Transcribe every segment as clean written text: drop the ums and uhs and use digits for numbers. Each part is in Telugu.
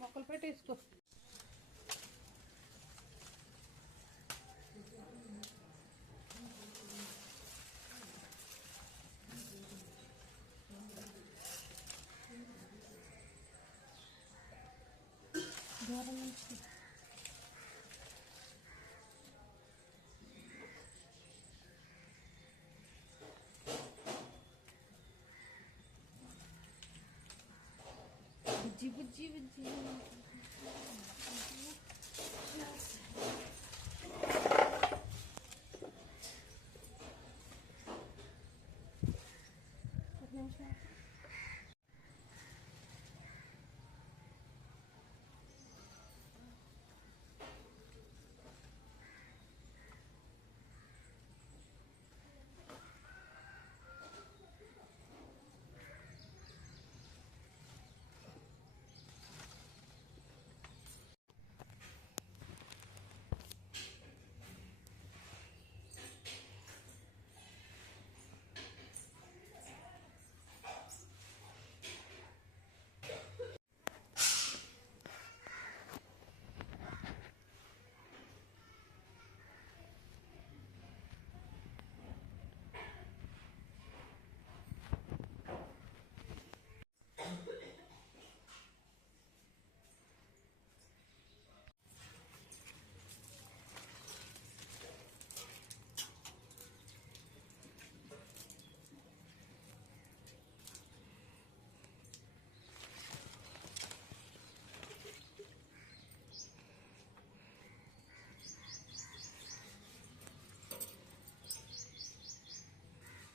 మొక్కలు పెట్టేసుకో. దూరం నుంచి బుజ్జి బుజ్జి బుజ్జి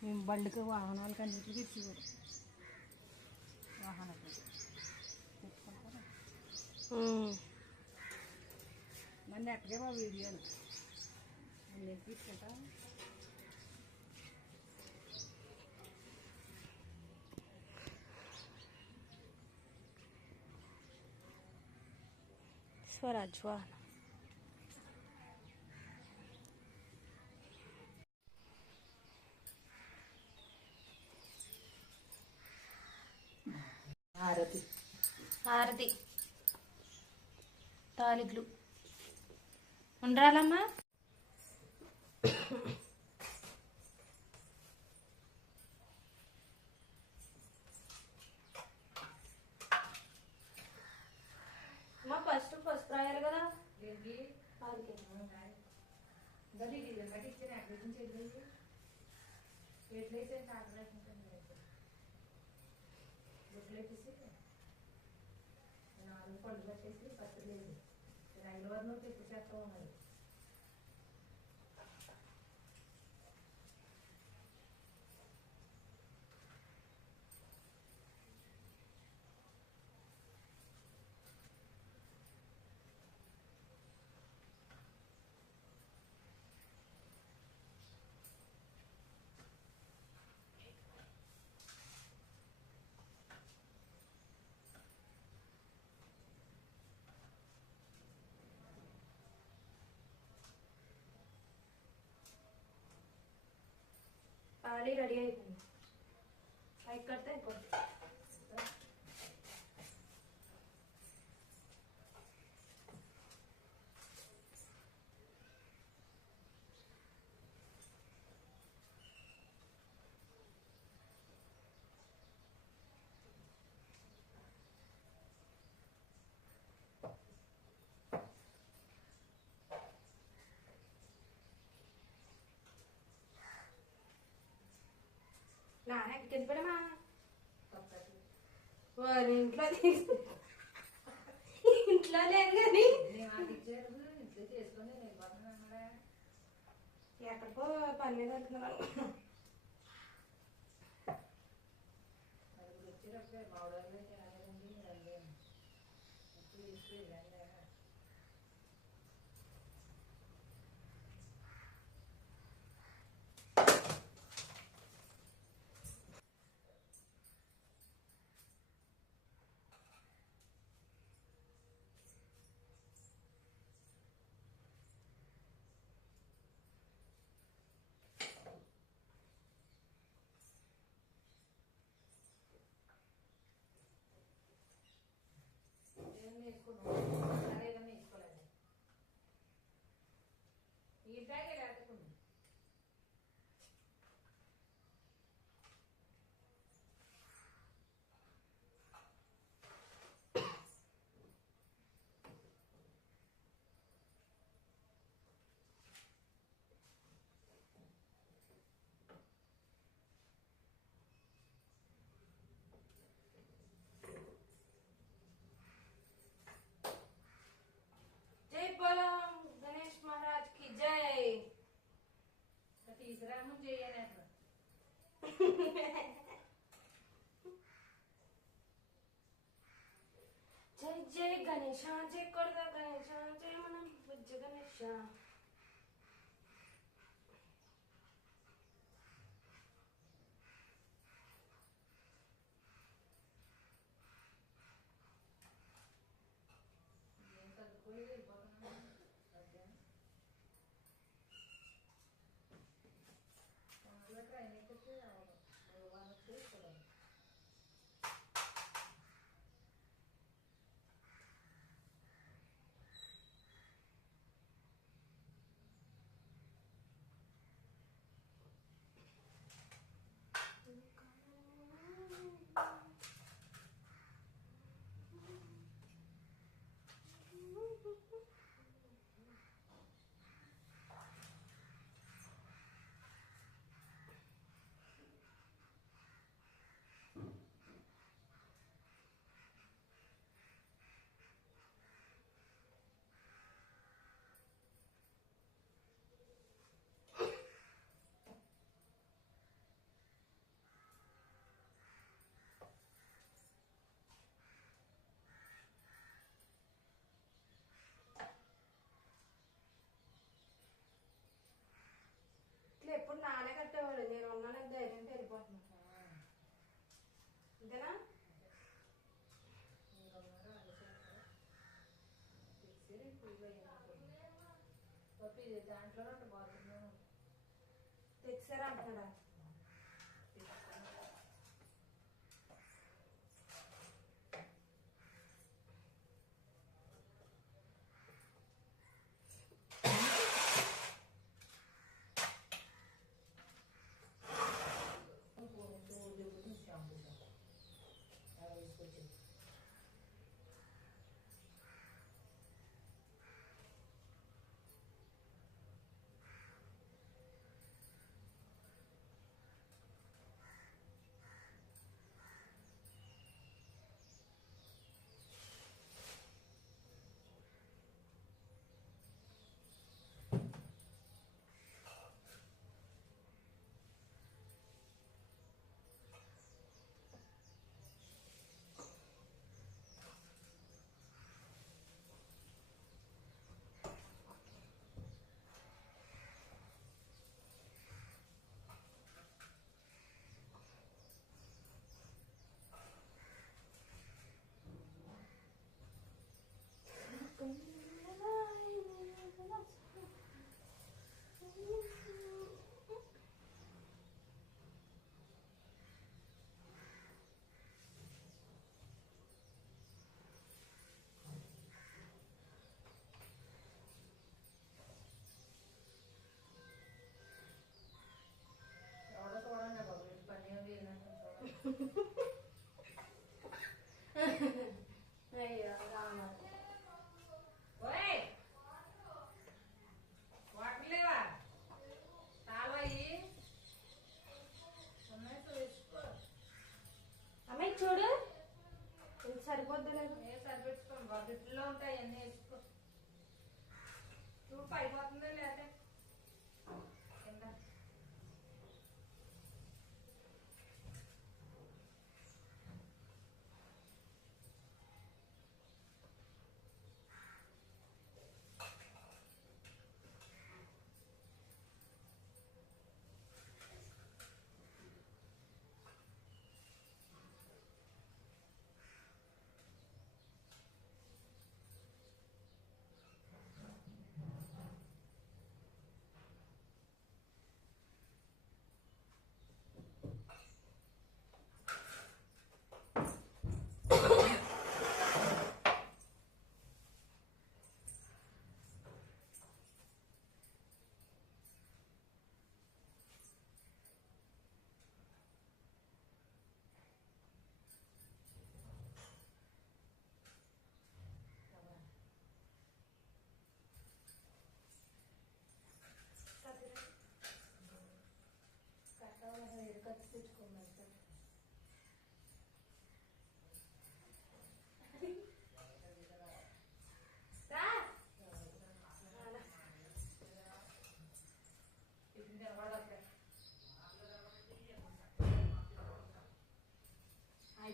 మేము బండికి వాహనాలకు అన్నింటికి ఇచ్చేవారు. వాహనాలు పెట్టుకుంటారా నన్ను ఎక్కడే మా వీడియోలు అన్నీ తీసుకుంటా. స్వరాజ్ వాహనం హారతి హారతి తాలిగ్లు ఉండాలమ్మా. అమ్మా ఫస్ట్ ఫస్ట్ రాయాలి కదా. పండు పెట్టేసి పచ్చడి లేదు 5 వరకు తిప్పు చేస్తూ ఉన్నది. తాళి రెడీ అయిపోయింది. పైకి కడితే అయిపోతుంది. నాన్న తినపడమా ఇంట్లో ఇంట్లో లేదు కానీ ఎక్కడికో పని మీద వెళ్తున్నాను. గణేష జయ కొడగా గణేష జయ మనం బుజ్జ గణేష. ఏం చదువుకోలేదు వెళ్ళిపోతున్నాను ట్రైన్ ఎక్కితే వాళ్ళు తీసుకోవడం. ఇట్లా ఎప్పుడు నానే కట్టేవాడు, నేను ఉన్నానని ధైర్యంతో వెళ్ళిపోతున్నాను. అంతేనా? దాంట్లో బాత్రూమ్ తెచ్చారా అంటున్నాడా? ఎవడో చూడండి బాబు పని ఏం లేదంటే అయ్యో రామ. ఓయ్ వాటర్ లేవా తాళాయి ఉన్నాయి వేసుకో. అమ్మాయి చూడు, ఇది సరిపోద్ది లేదు. ఏ సరిపెట్టుకోండి బకెట్లో ఉంటాయి అన్నీ వేసుకో. చూడు పడిపోతుందో లేదా కింద.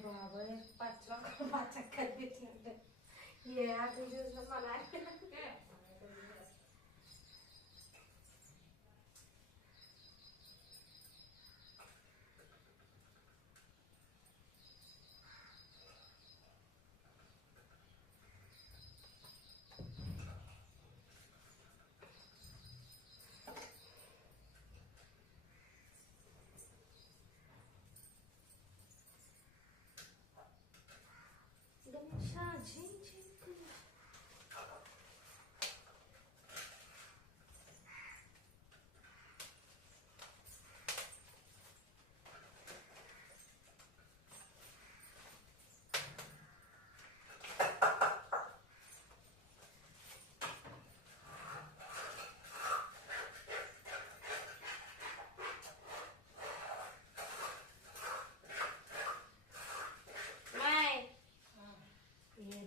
బాబోయ్, పచ్చలో పచ్చ కనిపించినట్టు ये आखिरी दिवस में मला आहे. काय गणेशा झिंग झिंग. नाही. हा. ये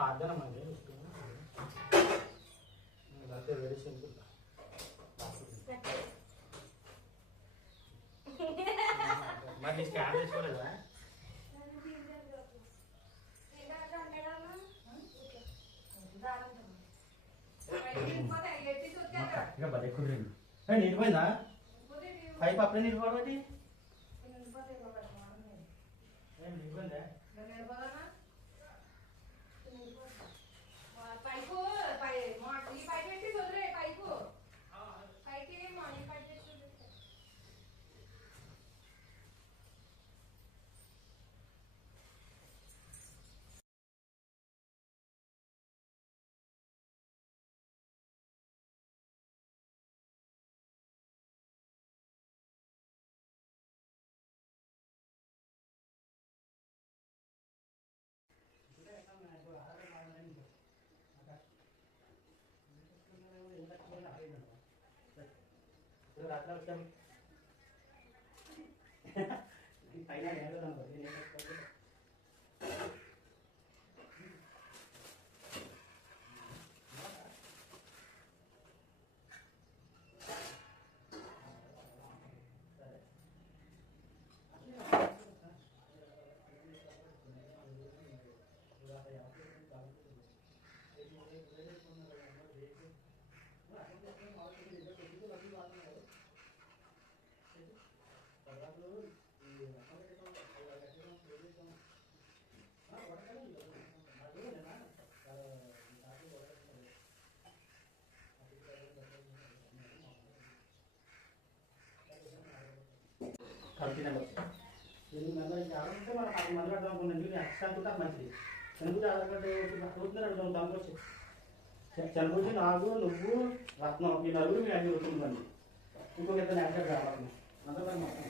పాడదాం మనకి అంతే వెరీ సింపుల్. మరి నీ స్కాన్ చేసుకోలేదా? ఇక బదే కుదిరింది. నిండిపోయిందా పైపు అప్పుడే నిండిపోవడం? నిండిపోయిందా? కలిపినండి దీనికి మళ్ళీ ఆరోగ్యంతో మనం 10 మంది అర్థం అనుకున్నాను. ఎక్స్ట్రా అనుకుంటే మంచిది. శనగుడి ఆధార్ కార్డు అవుతుందని అడుగుతాం. దాంట్లో శనగుడి, నాగు, నువ్వు, రత్నం ఈ నలుగురు మీరు 5 అవుతుందండి. ఇంకొక ఇద్దరు యాక్టర్ కావాలి అంతా మొత్తం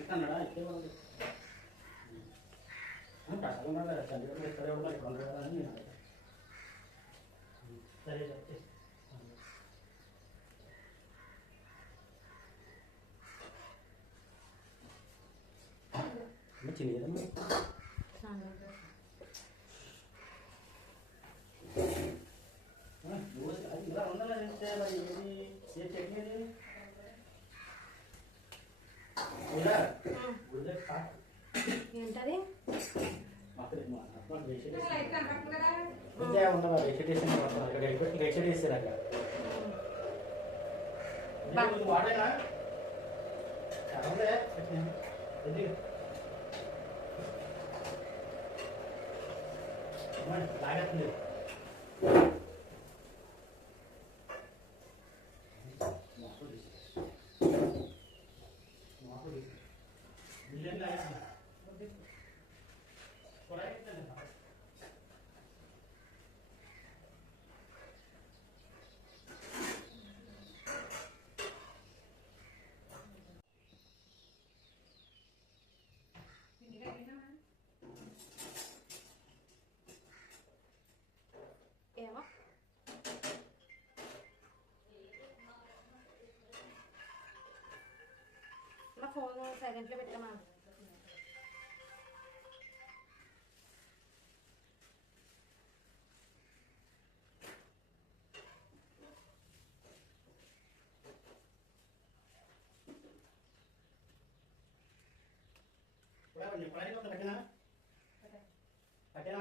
ఇస్తాడా ఇస్తే వాళ్ళు ప్రసాదం చంద్రబాబు ఇస్తాడే మరి ఇక్కడ ఉండదు కదా అని నేను అడుగుతాను. సరే చెప్తే చిన్న ఇలా ఉండాలి. మరి ఏది ఏ చట్నీ ఏంటది? ఉండదు వెజిటేషన్ అక్కడ వాడేనా లాగట్లేదు. ఏమో నా ఫోన్ సైలెంట్లో పెట్టమా. కట్టినా కట్టినా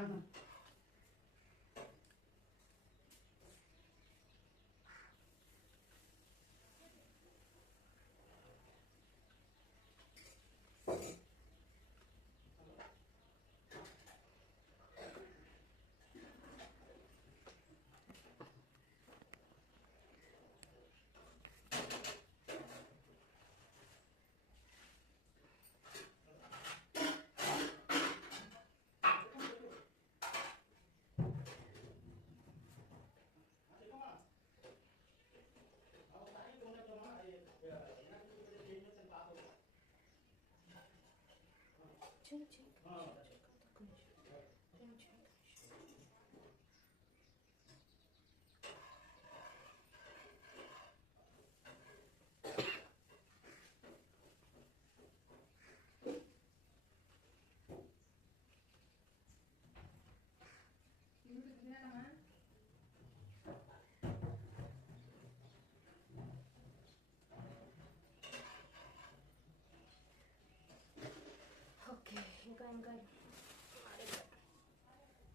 వంకాయ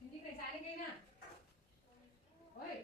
ఇంటికి సాలికైనా ఓయ్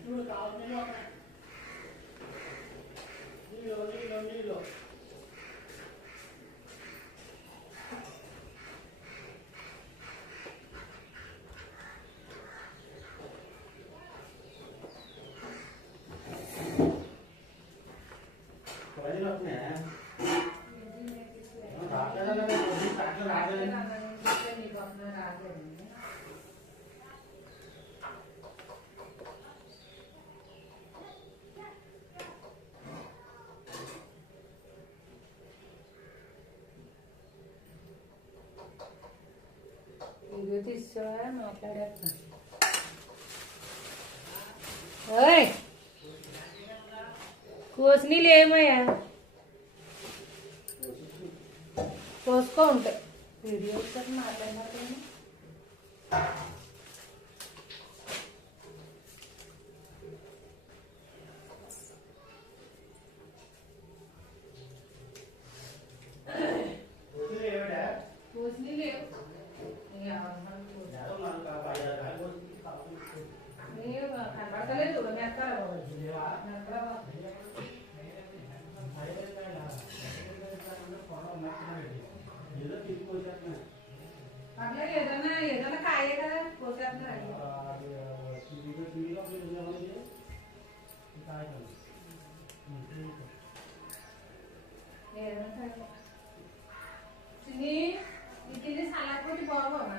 చూడు కావాలి నీళ్ళు నీళ్ళు నీళ్ళు ప్రజలు వస్తున్నాయా రావట్లేదా వీడియో తీసుకోవా మాట్లాడేస్తా ఓయ్ కోసినీళ్ళు ఏమయ్యా కోసుకో ఉంటాయి వీడియో ఒకసారి మాట్లాడినట్టు కోసినీళ్ళు కనబడతలేదు పర్లేదు ఏదైనా ఏదైనా కాయే కదా కోసేస్తున్నారు చిన్ని ఇది సలాడ్ కొట్టి బాగోమా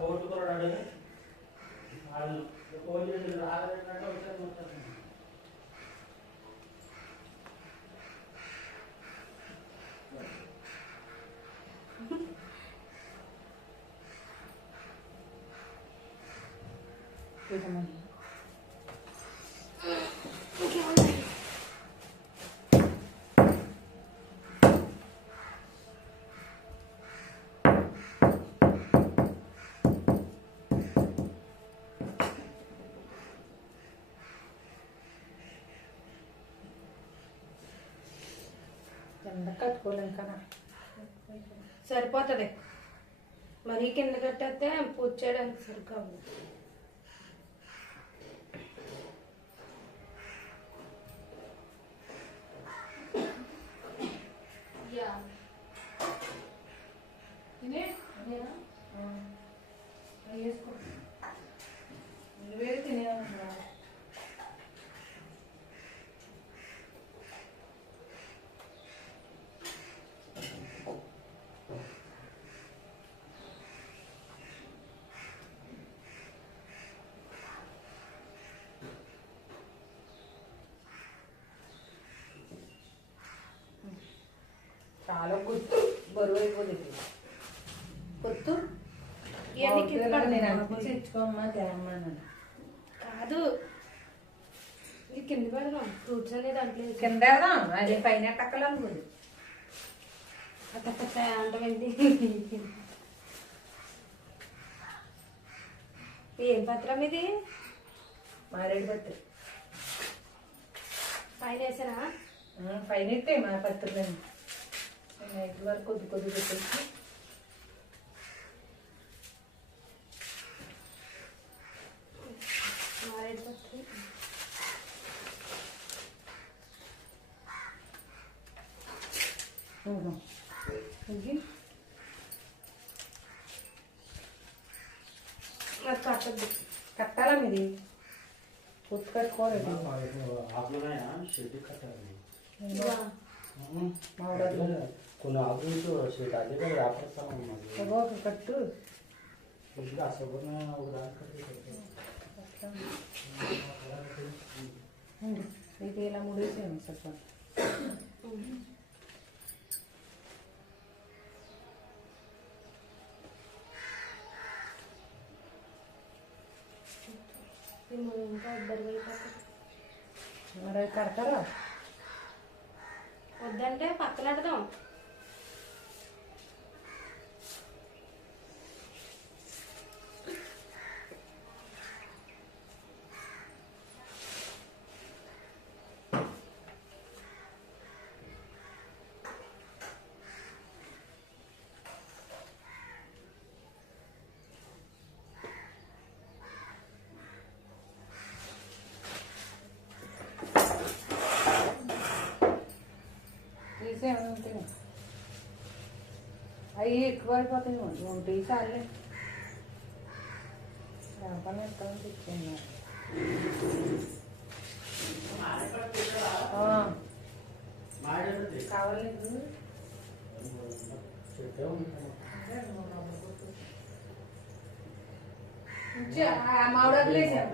బోర్డు కూడా వాళ్ళు ఫోన్ చేసి రాగలేదంటే వచ్చారు మొత్తం కింద కట్టుకోలేం కదా సరిపోతుంది మరీ కింద కట్టేస్తే పూజ చేయడానికి సరికావు వేసుకో వేరే తినేవాళ్ళ చాలా గుర్తు బరువు అయిపోతుంది పొత్తు ఇవన్నీ కింద పడతాయి. తెచ్చుకోమ్మా తేమ్మా కాదు ఇది కింద పెడదాం ఫ్రూట్స్ అనేది దాంట్లో కింద వెళ్దాం అది పైన టక్కలనుకుంది అంటే ఏం పత్రం ఇది? మారేడు పత్రి. పైన వేసారా? పైన ఎత్తే మా పత్రులని నైట్ వరకు కొద్ది కొద్ది పెట్టేసి మారేడు పత్రం. ఇది నాకు కట్టద్దు. కట్టాలా మీది పుట్టు కట్టుకోవాలి. ఆకులున్నాయా షెడ్ కట్టాలి. ఇదిగో. కొన్ని ఆకులు షెడ్ అదే కదా వ్యాపారం ఒక కట్టు అసలు ఇది ఇలా ముడేసాను చెప్పండి. ఇంకా ఇద్దరు అయిపోతుంది. మరి అవి కడతారా? వద్దంటే పక్కన పెడదాం. అవి ఎక్కువ అయిపోతాయి. ఒకటి సార్లే పని ఎక్కడ తెచ్చాను. కావాలి మామిడాకులు వేసాను.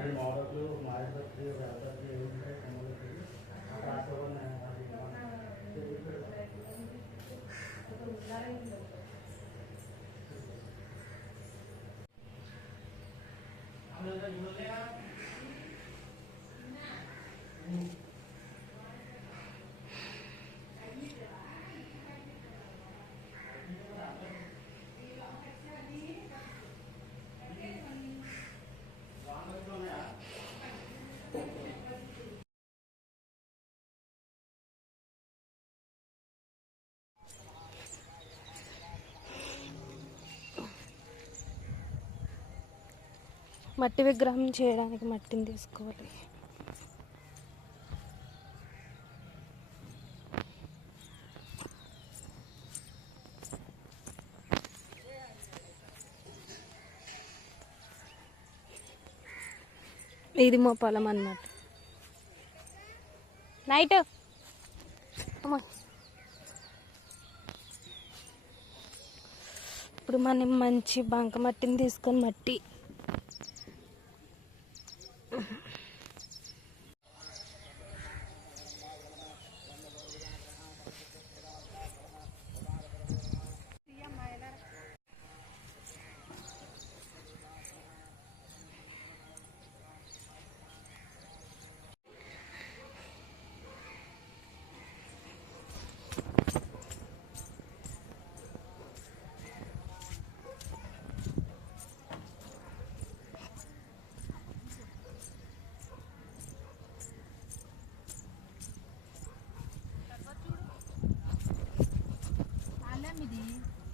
మట్టి విగ్రహం చేయడానికి మట్టిని తీసుకోవాలి. ఇది మా పొలం అన్నమాట. నైట్ ఇప్పుడు మనం మంచి బంక మట్టిని తీసుకొని మట్టి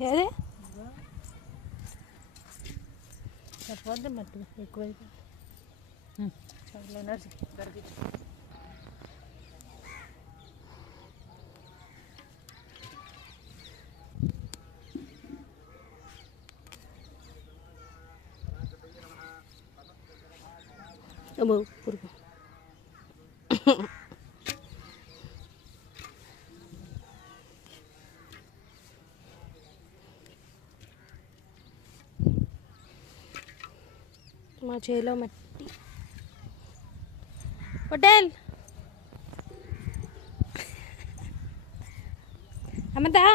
ఏది చెప్పవద్దు. మట్టి ఎక్కువైతే చాలా ఎనర్జీ దొరికింది. పురుగు మా చేలో మట్టి. హోటల్ అమ్మదా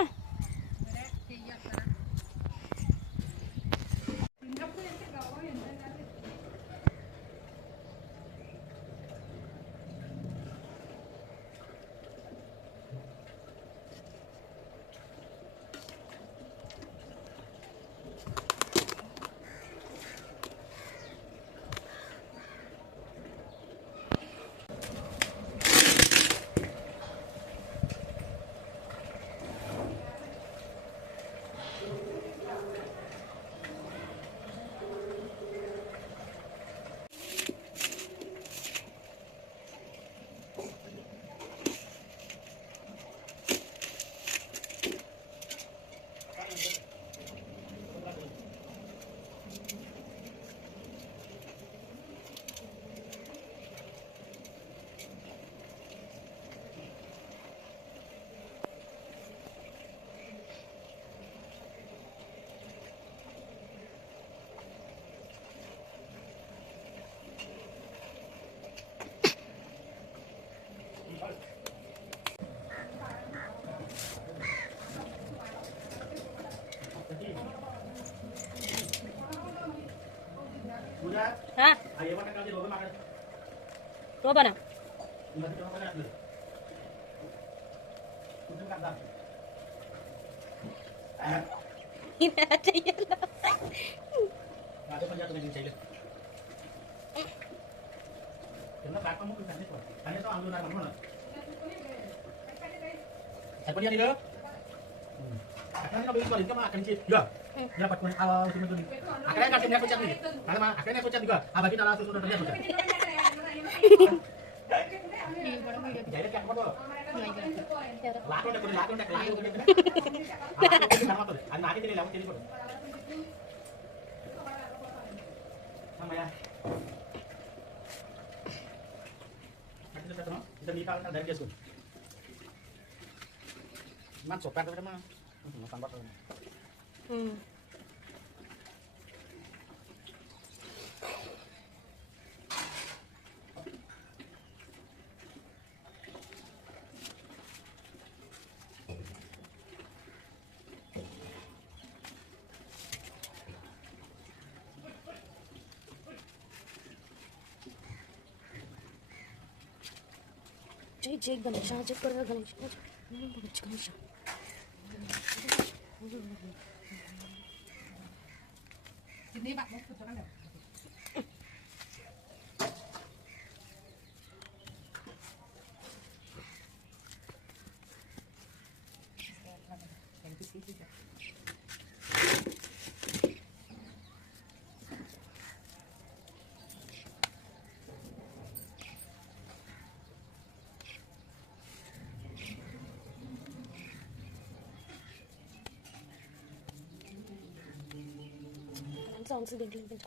రోబనా చెయ్యాలి అయిపోయా నీళ్ళు అక్కడ ఇంకా అక్కడి నుంచి ఇక ఇలా పట్టుకొని అక్కడే కట్టి వచ్చాను అదమ్మా అక్కడే వచ్చాను ఇక ఆ బకెట్ అలా చూసుకుంటాను డైరెక్ట్ ఎక్కడో లాక్కుంటే కొన్ని లాక్కుంటే అది నాకే తెలియదు ఎవరు తెలియకూడదు అమ్మయ్యా పెట్టను ఇద్దరు నీ కావాలంటే డైరెక్ట్ చేసుకోండి మన చొప్పెడతాడమ్మా కనబడుతుంది जय जय गणेश जय कर गणेश गणेश कितनी बात मत पूछो ना साउंड से देख लेते हैं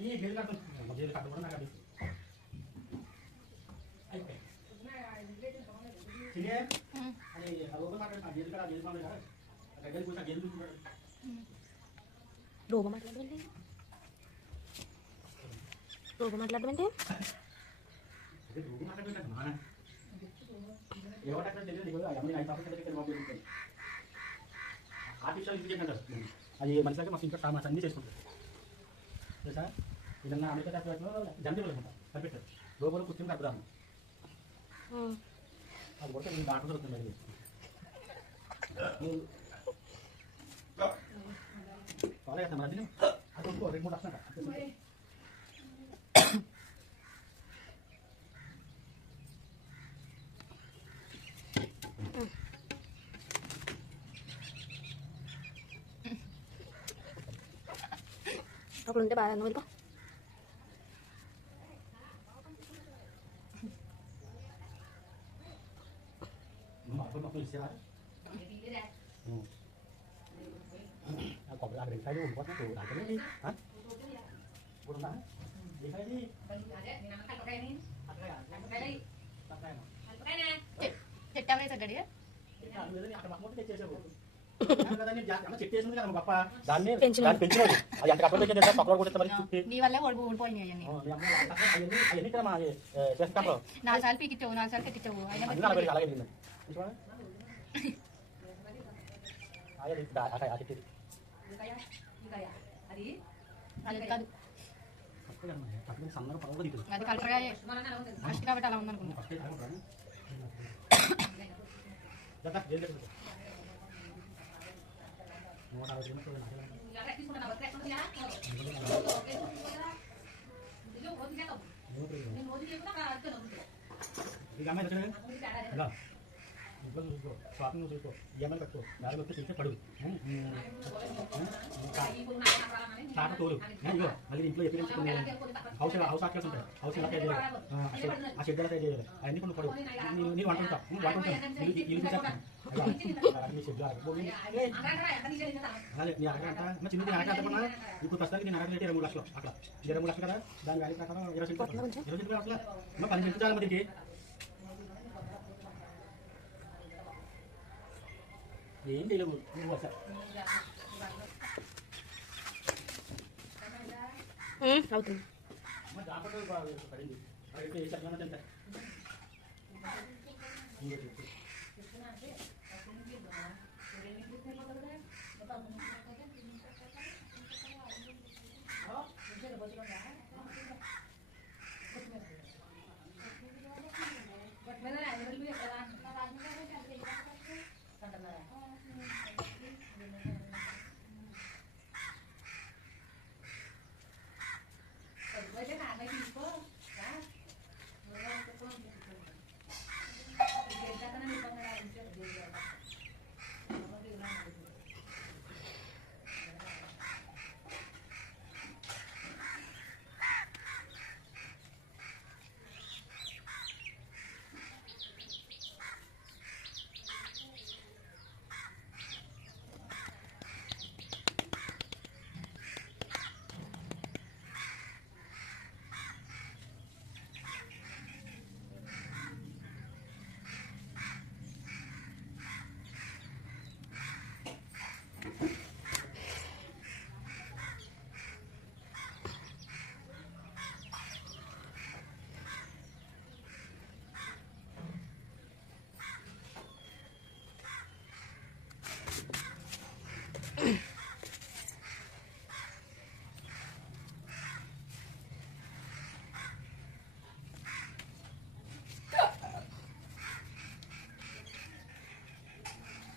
ये बेल का तो मुझे काट दो ना काटी ठीक है अरे अब वो काट जेल का जेल में लगा अगर कोई का जेल में రోబో మాట్లాడమంటే అదే రోబో మాట్లాడమంటే మాన ఏవటక్కడ తెలియదు కదా అన్ని ఐదు పాపలు దగ్గర బాబు ఉంటాయి ఆర్టిఫిషియల్ ఇంటెలిజెన్స్ అంటారు అది మనిషికి మాకు ఇంకా సామాన్స్ అన్ని చేసుకుంటారు తెలుసా ఇదన్నా అమెరికా తప్పలో జంతువులు ఉంటారు కనిపెట్టారు రోబోలో కూర్చొని కలుపుదాము అది కూడా నేను డాక్టర్ దొరుకుతుంది అది Soalnya sama tadi aku tuh ada mudah sangat. Aku nanti barang nol kok. Aku mau istirahat. Còn làm được thấy luôn có cái lại cái đi hả buồn lắm đi thấy đi చెట్టామే సగడి చెట్టేసింది కదా గొప్ప దాన్ని పెంచినది అది అంత కప్పలు పెట్టేది పక్కన కూడా మరి నీ వల్ల ఓడిపోయినాయి అవన్నీ అవన్నీ కదా మా చేస్తాం 4 సార్లు పీకిచ్చావు 4 సార్లు కట్టించావు అలాగే అలాగే అలాగే అది కాదు సన్నగా పడవ దిగుతుంది అది కలపగా ఫస్ట్ కాబట్టి అలా ఉందనుకున్నా షాపింగ్ చూసుకో ఈఎంఐ కట్టుకో దారి వస్తే తింటే పడుగు తాట తోలు ఇగో మళ్ళీ ఇంట్లో ఎప్పుడు హౌస్ ఆక్టర్స్ ఉంటాయి హౌస్ ఇలా తయారు చేయాలి ఆ షెడ్ ఎలా తయారు చేయాలి అవన్నీ కొన్ని పడుగు నేను వంట ఉంటాను ఇల్లు చూసేస్తాను మీ షెడ్ అదే నీ అరగంట చిన్నది అరగంట కూడా ఇప్పుడు ప్రస్తుతానికి నేను అరగంట 23 లక్షలు అక్కడ 23 లక్షలు కదా దాని వాల్యూ ప్రకారం 20 సెంట్లు అసలు ఇంకా 10 సెంట్లు చాలా మందికి ఏం తెలియదు నువ్వు అవుతుంది. అమ్మ జాగ్రత్తగా బాగా పడింది అయితే చెప్పమని తింటా చెప్తున్నా అంటే అప్పుడు నుంచి మొత్తం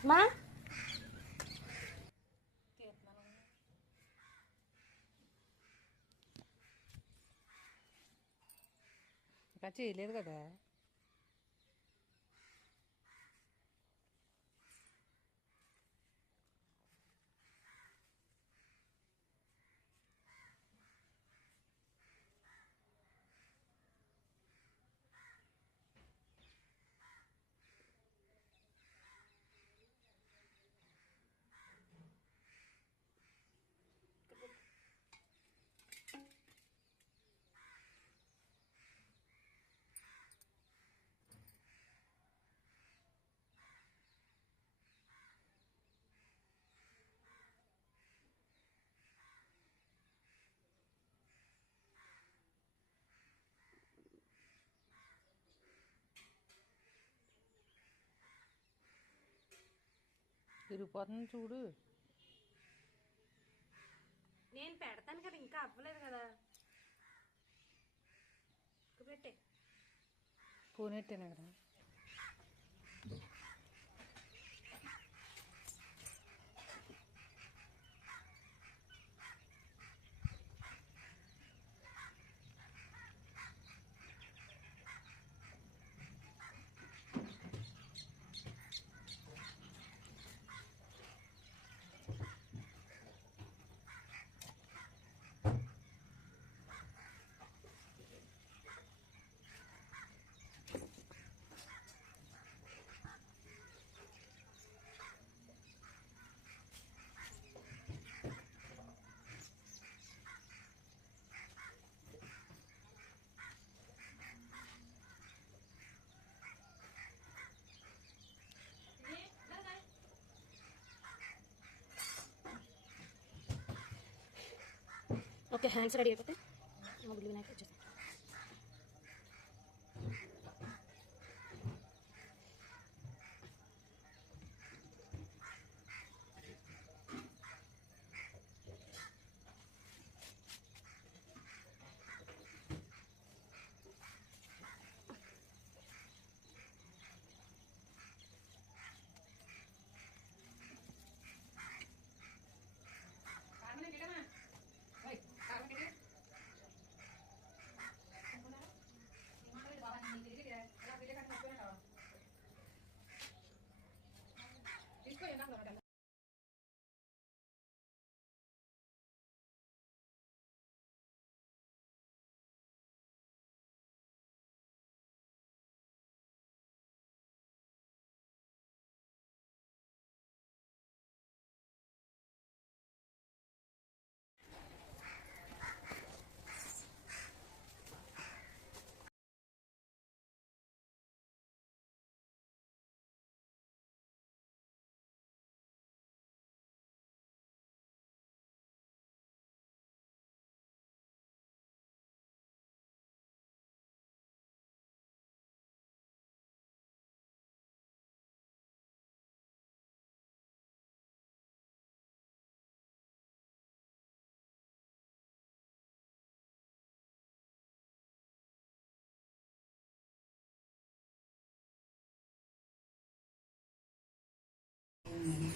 మా ఇంకా చేయలేదు కదా. తిరిగిపోతుంది చూడు. నేను పెడతాను కదా, ఇంకా అవ్వలేదు కదా. పెట్టే ఫోన్ ఎట్టాను అక్కడ. ఓకే, హ్యాండ్స్ రెడీ అయిపోతే మొదలు వినాయక వచ్చేస్తాను.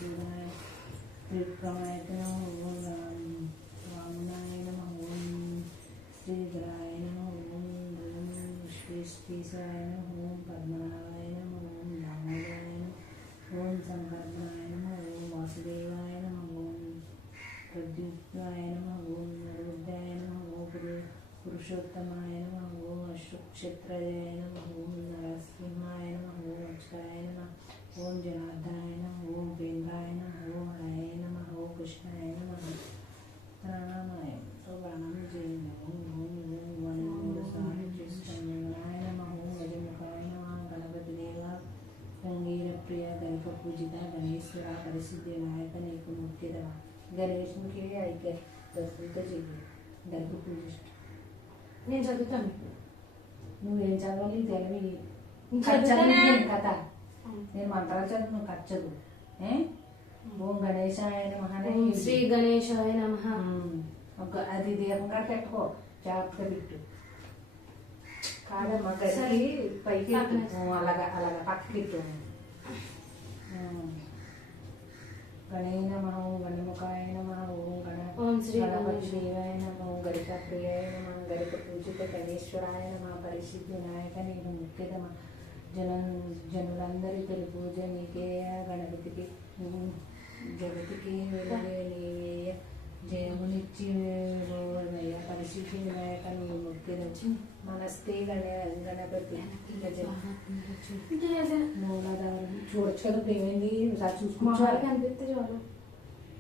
మధుసూదనాయ విక్రమాయ నమః ఓం వామనాయ నమః ఓం శ్రీధరాయ నమః ఓం శ్రీశ్రీశాయ నమః ఓం పద్మనాభాయ నమః ఓం దామోదరాయ నమః ఓం సంకర్షణాయ నమః ఓం వాసుదేవాయ నమః ఓం ప్రద్యుమ్నాయ నమః ఓం నరుద్యాయ నమః ఓం పురుషోత్తమాయ నమః ఓం అశ్వక్షత్రయాయ నమః ఓం నరసింహాయ నమః ఓం అచ్యుతాయ నమః ఓం జనార్దనాయ నమః ఓం ఉపేంద్రాయ నమః ఓం హరాయ నమః ఓం కృష్ణాయ నమః ప్రణామాయ ప్రణామం చేయండి. ఓం ఓం ఓం వన్ మూడు సార్లు చేసుకున్నాయ నమః ఓం గజముఖాయ నమః గణపతి దేవ గంగీర ప్రియ గణప పూజిత గణేశ్వర పరిశుద్ధి వినాయక నీకు ముఖ్యద గణేష్కి ఐక్య ప్రస్తుత చెయ్యి గణప పూజిష్ట. నేను చదువుతాను. నువ్వేం చదవాలి తెలివి నేను చదువుతానా? కథ నేను మంత్రాలు చదువు నువ్వు కచ్చదు. ఓం గణేశాయ నమః ఓం శ్రీ గణేశాయ నమః. అది దీపంగా పెట్టుకో, జాగ్రత్త పెట్టు. కాదమ్మా గడికి పైకి పెట్టు. అలాగా అలాగా పక్కకి పెట్టు. గణే నమః ఓం గణముఖాయ నమః ఓం ఓం శ్రీ గణపతి దేవాయ నమః ఓం గణిత ప్రియాయ నమః గణిత పూజిత గణేశ్వరాయ నమః పరిశుద్ధి వినాయక నీకు ముఖ్యతమ జనులందరి తొలి పూజ నీకే గణపతికి జగతికి వెలుగే నీవేయ జయమునిచ్చి వేయ పరిశుద్ధి వినాయక నీకు ముఖ్యత మనస్తే గణపతి మూలాధారం చూడొచ్చు కదా. ఏమైంది ఒకసారి చూసుకుంటారు. కనిపిస్తే చాలు.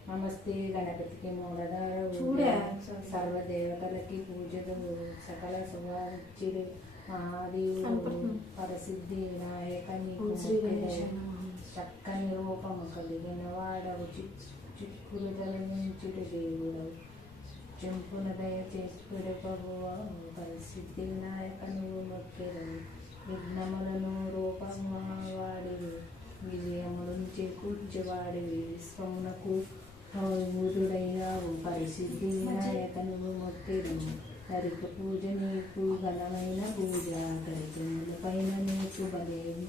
నమస్తే గణపతికి మూలధార చూడే. సర్వదేవతలకి పూజలు సకల శుభాచిరు మహాదేవుడు పరసిద్ధి వినాయక నీకు ఓం శ్రీ గణేశాయ నమః. చక్కని రూపము కలిగిన వాడవు చిక్కులు తొలగించుడు దేవుడవు చెంపున దయ చేసుకుడు ప్రభువ పరిసిద్ధి వినాయక నువ్వు మొక్కెదవు విఘ్నములను రూపంగా వాడివి విజయములను చేకూర్చేవాడివి విశ్వమునకు ఊరుడయ్యావు పరిసిద్ధి వినాయక నువ్వు మొక్కెదవు కరిక పూజ నీకు ఘనమైన పూజ కరికముల పైన నీకు బలేవి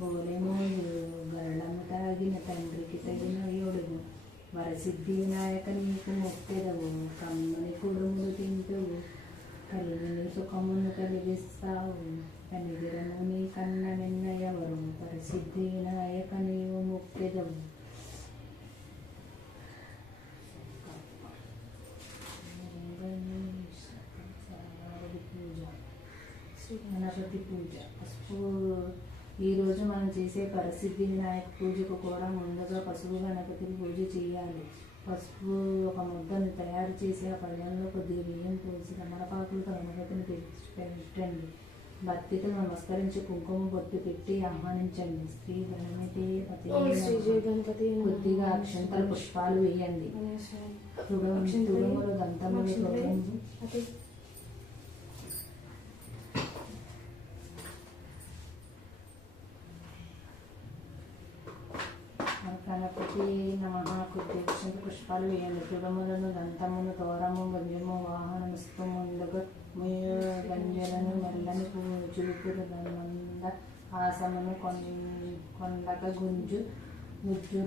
బోలెమోయు గరళము తాగిన తండ్రికి తగిన యోడుగు వరసిద్ధి వినాయక నీకు మొక్కెదవు కమ్మని కుడుములు తింటువు కలిగిన సుఖమును కలిగిస్తావు కనిగిరము నీ కన్న నిన్నయవరు పరిసిద్ధి వినాయక నీవు మొక్కెదవు గణపతి పూజ పసుపు. ఈరోజు మనం చేసే పరిసిద్ధి వినాయక పూజకు కూడా ముందుగా పసుపు గణపతికి పూజ చేయాలి. పసుపు ఒక ముద్దను తయారు చేసి ఆ పళ్ళెంలో కొద్దిగా బియ్యం పోసి తమలపాకులతో గణపతిని పెట్టండి. భక్తితో నమస్కరించి కుంకుమ బొట్టు పెట్టి ఆహ్వానించండి. శ్రీ గణపతి ఓం శ్రీ జయ గణపతి నమః. కొద్దిగా అక్షంతల పుష్పాలు వేయండి. తుడుములు దంతములు తొలగించి గణపతి నమః. కొద్ది అక్షంత పుష్పాలు వేయండి. తుడుములను దంతమును తోరము గంజము వాహనమిస్తూ ముందుగా గంజలను మెల్లని చులుపులు మంద ఆసమును కొండక గుంజు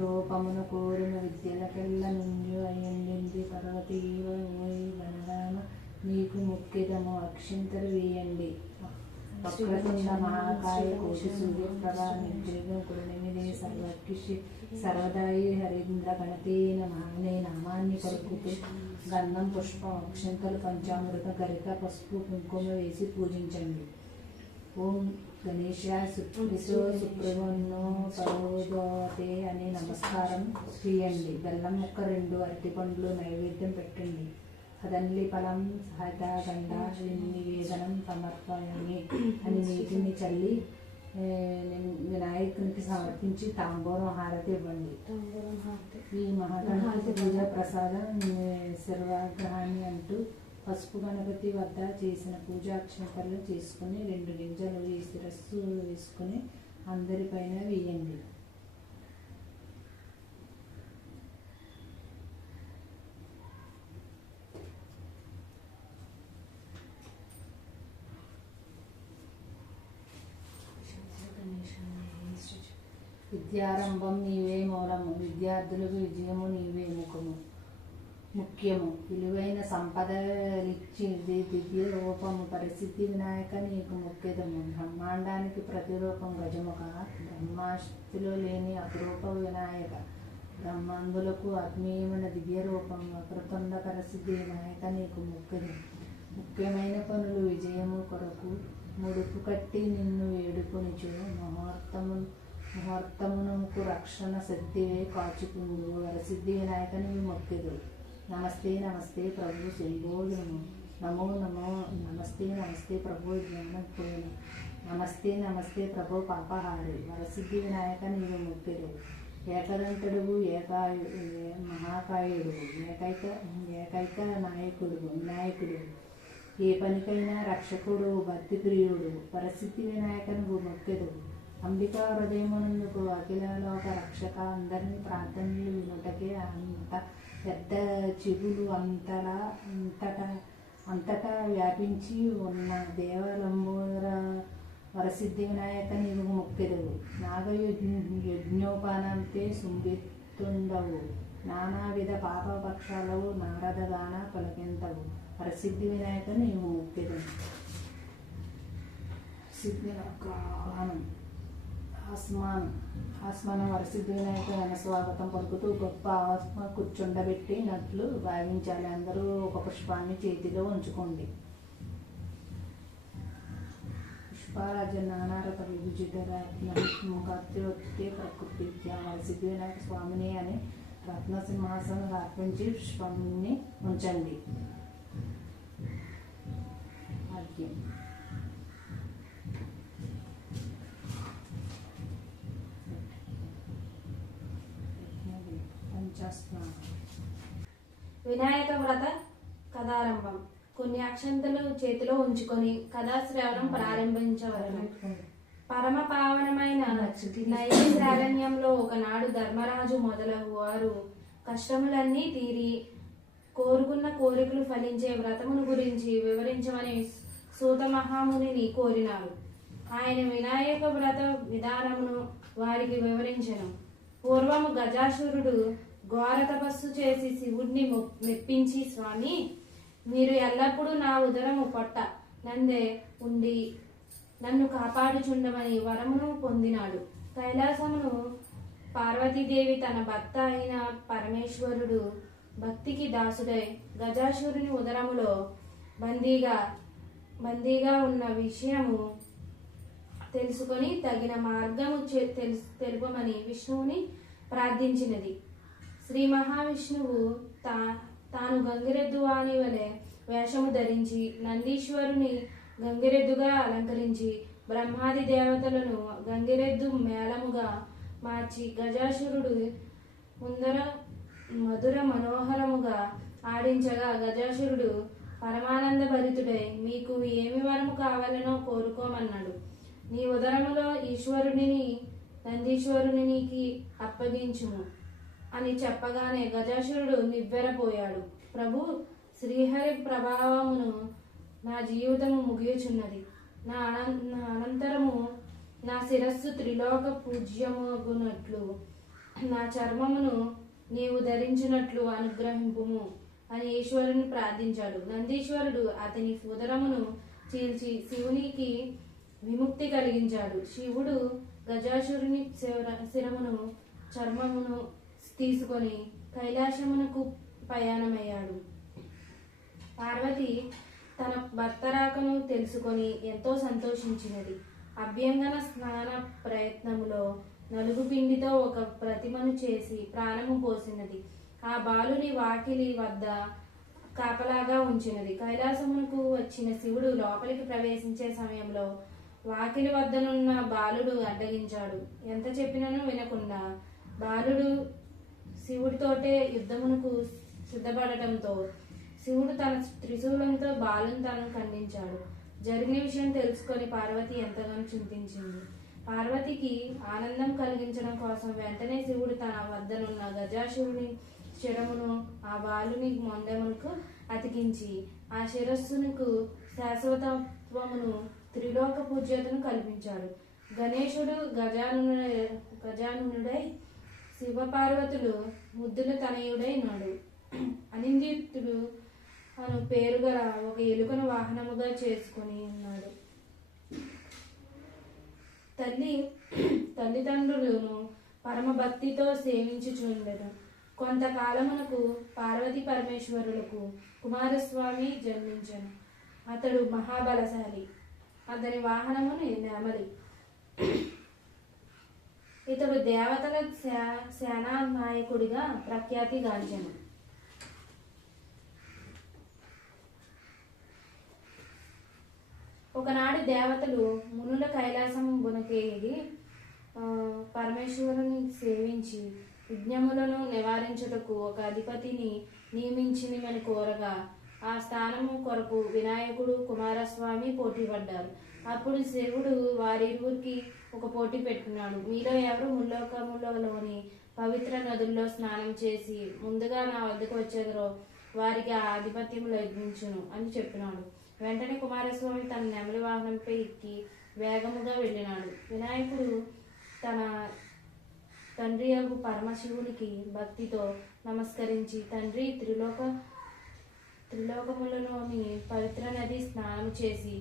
రూపమును కోరిన విద్యలకెల్ల నుంజు అయ్యండి పర్వతీ గణరామ నీకు ముఖ్యతము అక్షింతలు వేయండి. వక్రతుండ మహాకాయ కోటి సూర్యప్రభ నిర్జీవం కురునిమిదే సర్వకృషి సర్వదాయి హరీంద్ర గణతే నమః అనే నామాన్ని పలుకుతూ గంధం పుష్పం అక్షంతలు పంచామృత గరిక పసుపు కుంకుమ వేసి పూజించండి. ఓం గణేశ సుప్రిసో సుప్రమన్నో పరోదోతే అనే నమస్కారం చేయండి. బెల్లం ముక్క 2 అరటిపండ్లు నైవేద్యం పెట్టండి. కదల్లి ఫలం సహజ గండ నివేదనం సమర్పయామి అని నీటిని చల్లి వినాయకునికి సమర్పించి తాంబూలం హారతి ఇవ్వండి. ఈ మహాగణపతి పూజ ప్రసాదం సర్వాగ్రహాన్ని అంటూ పసుపు గణపతి వద్ద చేసిన పూజాక్షంతలు చేసుకుని 2 గింజలు ఈ శిరస్సు వేసుకుని అందరిపైన వేయండి. విద్యారంభం నీవే మూలము, విద్యార్థులకు విజయము నీవే ముఖ్యము. విలువైన సంపదలిచ్చింది దివ్య రూపము, పరిసిద్ధి వినాయక నీకు మొక్కెదము. బ్రహ్మాండానికి ప్రతిరూపం గజముఖ, బ్రహ్మాశక్తిలో లేని అపురూప వినాయక. బ్రహ్మాంగులకు ఆత్మీయమైన దివ్య రూపం, అకృతండ పరిసిద్ధి వినాయక నీకు మొక్కెదము. ముఖ్యమైన పనులు విజయము కొరకు ముడుపు కట్టి నిన్ను వేడుకొనిచు, ముహూర్తమునకు రక్షణ శక్తివే కాచుకుందు. వరసిద్ధి వినాయక నీవు మొక్కెదు. నమస్తే నమస్తే ప్రభు శంభోజము, నమో నమో నమస్తే నమస్తే ప్రభు జ్ఞానపూర్ణ, నమస్తే నమస్తే ప్రభు పాపహారి. వరసిద్ధి వినాయక నీవు మొక్కెదు. ఏకదంతుడుగు మహాకాయుడు, ఏకైక నాయకుడు వినాయకుడు. ఏ పనికైనా రక్షకుడు, భక్తి ప్రియుడు. వరసిద్ధి వినాయక నువ్వు మొక్కెదు. అంబికా హృదయమునందుకు అఖిలలోక రక్షక, అందరినీ ప్రార్థనలు వినుటకే అంత పెద్ద చెవులు అంతటా వ్యాపించి ఉన్న దేవలంబోదర వరసిద్ధి వినాయక నీవు మొక్కెదవు. యజ్ఞోపానంతే సుంబితుండవు, నానావిధ పాపపక్షాలవు నారదగాన పలికెంతవు. వరసిద్ధి వినాయక నీవు మొక్కెదవు. ఆహ్వానం ఆస్మాన వరసిద్ధి వినాయక ఘన స్వాగతం పలుకుతూ గొప్ప ఆస్మ కూర్చుండబెట్టినట్లు భావించాలి. అందరూ ఒక పుష్పాన్ని చేతిలో ఉంచుకోండి. పుష్పారాజ నానారత విభుజితరత్నముఖాత్యోత్తే ప్రకృతి వరసిద్ధి వినాయక స్వామిని అని రత్న సింహాసనం అర్పించి పుష్పాన్ని ఉంచండి. ఆజ్ఞ. వినాయక వ్రత కథారంభం. కొన్ని అక్షంతలు చేతిలో ఉంచుకొని కథాశ్రవణం ప్రారంభించవలను. పరమ పావనమైన నైవేద్యారణ్యంలో ఒకనాడు ధర్మరాజు మొదలగు వారు కష్టములన్నీ తీరి కోరుకున్న కోరికలు ఫలించే వ్రతమును గురించి వివరించమని సూత మహామునిని కోరినారు. ఆయన వినాయక వ్రత విధానమును వారికి వివరించెను. పూర్వము గజాసురుడు ఘోర తపస్సు చేసి శివుడిని మెప్పించి, స్వామి మీరు ఎల్లప్పుడూ నా ఉదరము పొట్ట నందే ఉండి నన్ను కాపాడుచుండమని వరమును పొందినాడు. కైలాసమును పార్వతీదేవి తన భర్త అయిన పరమేశ్వరుడు భక్తికి దాసుడై గజాసురుని ఉదరములో బందీగా ఉన్న విషయము తెలుసుకొని తగిన మార్గము తెలుపమని విష్ణువుని ప్రార్థించినది. శ్రీ మహావిష్ణువు తాను గంగిరెద్దు వాణి వలె వేషము ధరించి నందీశ్వరుని గంగిరెద్దుగా అలంకరించి బ్రహ్మాది దేవతలను గంగిరెద్దు మేళముగా మార్చి గజాసురుడు ముందర మధుర మనోహరముగా ఆడించగా గజాసురుడు పరమానంద భరితుడై మీకు ఏమి వరము కావాలనో కోరుకోమన్నాడు. నీ ఉదరములో ఈశ్వరుడిని నందీశ్వరునికి అప్పగించుము అని చెప్పగానే గజాసురుడు నివ్వెరపోయాడు. ప్రభు, శ్రీహరి ప్రభావమును నా జీవితము ముగియుచున్నది. నా అనంతరము నా శిరస్సు త్రిలోక పూజ్యమగునట్లు నా చర్మమును నీవు ధరించినట్లు అనుగ్రహింపుము అని ఈశ్వరుని ప్రార్థించాడు. నందీశ్వరుడు అతని ఉదరమును చీల్చి శివునికి విముక్తి కలిగించాడు. శివుడు గజాసురుని శిరమును చర్మమును తీసుకొని కైలాసమునకు ప్రయాణమయ్యాడు. పార్వతి తన భర్త రాకను తెలుసుకొని ఎంతో సంతోషించినది. అభ్యంగన స్నాన ప్రయత్నములో నలుగు పిండితో ఒక ప్రతిమను చేసి ప్రాణము పోసినది. ఆ బాలుని వాకిలి వద్ద కాపలాగా ఉంచినది. కైలాసమునకు వచ్చిన శివుడు లోపలికి ప్రవేశించే సమయంలో వాకిలి వద్దనున్న బాలుడు అడ్డగించాడు. ఎంత చెప్పినను వినకుండా బాలుడు శివుడితోటే యుద్ధమునకు సిద్ధపడటంతో శివుడు తన త్రిశూలంతో బాలుని తనను ఖండించాడు. జరిగిన విషయం తెలుసుకొని పార్వతి ఎంతగానో చింతించింది. పార్వతికి ఆనందం కలిగించడం కోసం వెంటనే శివుడు తన వద్దనున్న గజాసురుని శిరమును ఆ బాలుని మొండెమునకు అతికించి ఆ శిరస్సునకు శాశ్వతత్వమును త్రిలోక పూజ్యతను కల్పించాడు. గణేశుడు గజానునుడై శివపార్వతులు ముద్దుల తనయుడై నాడు. అనిందితుడు అను పేరు గల ఒక ఎలుకను వాహనముగా చేసుకొని ఉన్నాడు. తల్లిదండ్రులను పరమభక్తితో సేవించుచుండెను. కొంతకాలమునకు పార్వతీ పరమేశ్వరులకు కుమారస్వామి జన్మించెను. అతడు మహాబలశాలి. అతని వాహనముని నెమలి. ఇతడు దేవతల సేనా నాయకుడిగా ప్రఖ్యాతి గాంచెను. ఒకనాడు దేవతలు మునుల కైలాసం గునకేగి పరమేశ్వరుని సేవించి విఘ్నములను నివారించుటకు ఒక అధిపతిని నియమించినమని కోరగా ఆ స్థానము కొరకు వినాయకుడు కుమారస్వామి పోటీ పడ్డారు. అప్పుడు శివుడు వారిరువురికి ఒక పోటీ పెట్టినాడు. మీలో ఎవరు ముల్లోకములలోని పవిత్ర నదుల్లో స్నానం చేసి ముందుగా నా వద్దకు వచ్చేదరో వారికి ఆ ఆధిపత్యములు లభించును అని చెప్పినాడు. వెంటనే కుమారస్వామి తన నెమలి వాహనంపై ఎక్కి వేగముగా వెళ్ళినాడు. వినాయకుడు తన తండ్రి యొక్క పరమశివునికి భక్తితో నమస్కరించి, తండ్రి, త్రిలోకములలోని పవిత్ర నది స్నానం చేసి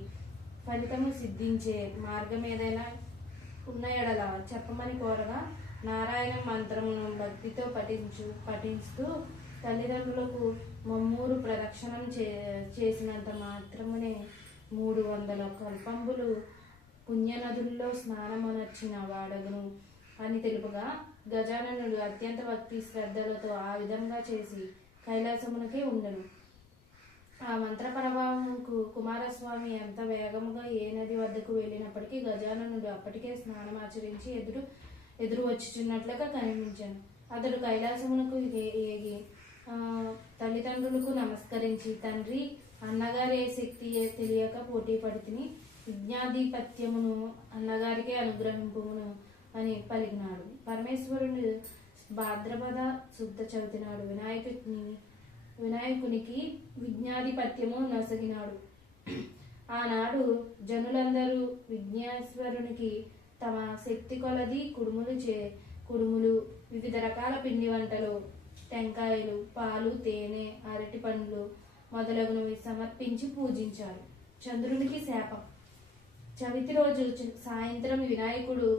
ఫలితము సిద్ధించే మార్గం ఏదైనా ఉన్న ఎడల చెప్పమని కోరగా నారాయణ మంత్రమును భక్తితో పఠిస్తూ తల్లిదండ్రులకు మమ్మూరు ప్రదక్షిణం చేసినంత మాత్రమునే 300 కల్పంబులు పుణ్యనదుల్లో స్నానమునర్చిన వాడగును అని తెలుపగా గజాననుడు అత్యంత భక్తి శ్రద్ధలతో ఆ విధంగా చేసి కైలాసమునకే ఉండెను. ఆ మంత్ర ప్రభావంకు కుమారస్వామి ఎంత వేగముగా ఏ నది వద్దకు వెళ్ళినప్పటికీ గజాననుడు అప్పటికే స్నానమాచరించి ఎదురు వచ్చుచున్నట్లుగా కనిపించాను. అతడు కైలాసమునకు ఏగి తల్లిదండ్రులకు నమస్కరించి, తండ్రి, అన్నగారి శక్తి తెలియక పోటీ పడితిని, విజ్ఞాధిపత్యమును అన్నగారికి అనుగ్రహింపుమును అని పలికినాడు. పరమేశ్వరుడు భాద్రపద శుద్ధ చవితి నాడు వినాయకునికి విజ్ఞాధిపత్యము నొసగినాడు. ఆనాడు జనులందరూ విఘ్నేశ్వరునికి తమ శక్తి కొలది కుడుములు, వివిధ రకాల పిండి వంటలు, టెంకాయలు, పాలు, తేనె, అరటి పండ్లు మొదలగునవి సమర్పించి పూజించారు. చంద్రునికి శాపం. చవితి రోజు సాయంత్రం వినాయకుడు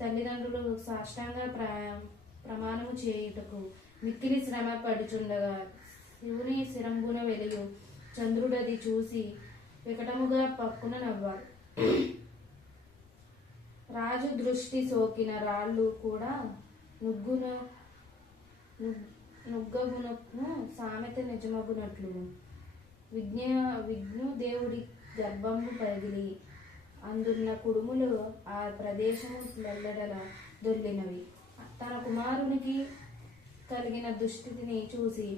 తల్లిదండ్రులు సాష్టాంగ ప్రమాణము చేయుటకు మిక్కిలి శ్రమ పడుచుండగా శివుని శిరంబున వెలుగు చంద్రుడది చూసి వికటముగా పక్కున నవ్వాడు. రాజు దృష్టి సోకిన రాళ్ళు కూడా నుగ్గగునను సామెత నిజమగునట్లు విఘ్నుదేవుడి గర్భము పగిలి అందున్న కుడుములు ఆ ప్రదేశము వెల్లడల దొర్లినవి. తన కుమారునికి కలిగిన దుస్థితిని చూసి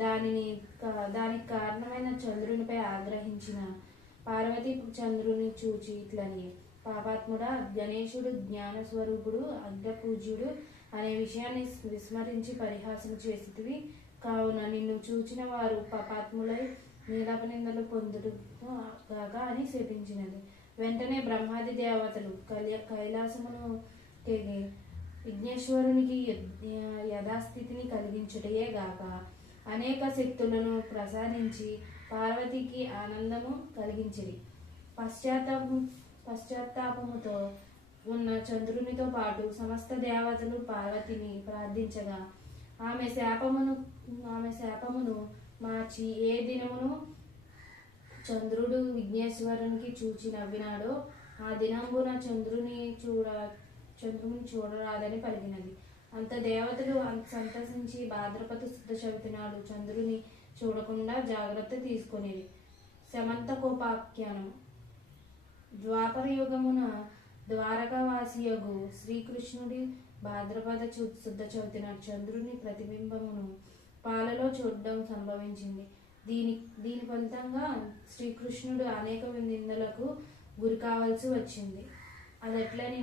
దానికి కారణమైన చంద్రునిపై ఆగ్రహించిన పార్వతి చంద్రుని చూచి ఇట్లని, పాపాత్ముడా, గణేశుడు జ్ఞానస్వరూపుడు, అగ్రపూజ్యుడు అనే విషయాన్ని విస్మరించి పరిహాసం చేసితివి. కావున నిన్ను చూచిన వారు పాపాత్ములై నీలాపనిందలు పొందుడు గాక అని శపించినది. వెంటనే బ్రహ్మాది దేవతలు కైలాసమును తెగి విఘ్నేశ్వరునికి యథాస్థితిని కలిగించుటయే గాక అనేక శక్తులను ప్రసాదించి పార్వతికి ఆనందము కలిగించిరి. పశ్చాత్తాపముతో ఉన్న చంద్రునితో పాటు సమస్త దేవతలు పార్వతిని ప్రార్థించగా ఆమె శాపమును మార్చి ఏ దినమును చంద్రుడు విఘ్నేశ్వరునికి చూచి నవ్వినాడో ఆ దినంబున చంద్రుని చూడరాదని పలికినది. అంత దేవతలు సంతసించి భాద్రపద శుద్ధ చవితి నాడు చంద్రుని చూడకుండా జాగ్రత్త తీసుకొనేది. శమంతకోపాఖ్యానం. ద్వాపర యుగమున ద్వారకావాసియగు శ్రీకృష్ణుడి భాద్రపద శుద్ధ చవితి నాడు చంద్రుని ప్రతిబింబమును పాలలో చూడడం సంభవించింది. దీని ఫలితంగా శ్రీకృష్ణుడు అనేక నిందలకు గురి కావాల్సి వచ్చింది. అదెట్లని